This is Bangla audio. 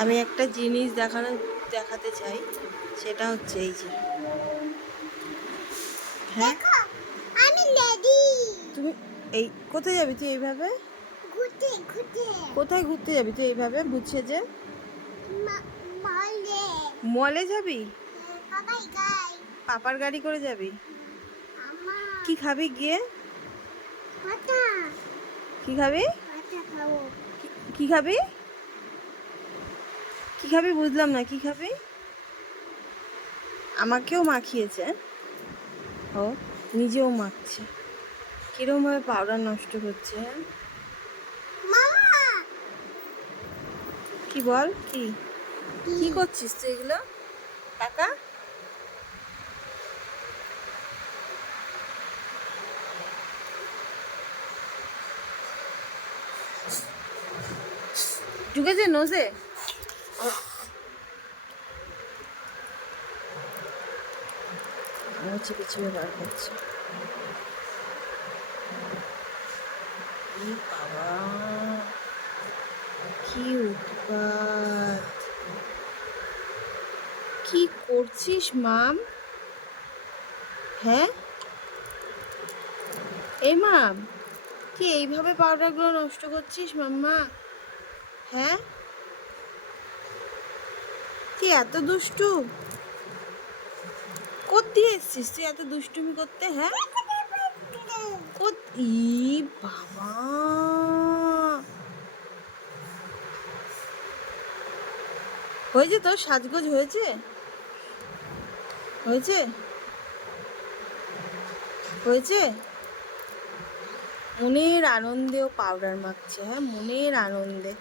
আমি একটা জিনিস দেখাতে চাই, সেটা হচ্ছে এই যে, হ্যাঁ আমি রেডি। তুমি এই কোথায় যাবি তুই এইভাবে? ঘুরতে ঘুরতে কোথায় ঘুরতে যাবি তুই এইভাবে বুঝছে যে? মলে। মলে যাবি? বাবাই গাই পাপার গাড়ি করে যাবি? আমা কি খাবি গিয়ে? পাতা কি খাবি? পাতা খাবো। কি খাবি? কি খাবি বুঝলাম না, কি খাবি? আমাকেও মাখিয়েছে, ও নিজেও মাখছে। কিরম ভাবে পাউডার নষ্ট করছে, হ্যাঁ? মামা কি বল, কি কি করছিস তুই এগুলো? কাকা ঢুকেছে নোজে? চিপে চিপে বার করছে। বাবা, কি উৎপাত! কি করছিস মাম? হ্যাঁ এই মাম, কি এইভাবে পাউডারগুলো নষ্ট করছিস মাম্মা? হ্যাঁ, কি এত দুষ্টু? কোত্থেকে এসছিস তুই এত দুষ্টুমি করতে, হ্যাঁ? ই বাবা, হয়েছে তোর সাজগোজ? হয়েছে হয়েছে হয়েছে মনের আনন্দেও পাউডার মাখছে, হ্যাঁ মনের আনন্দে।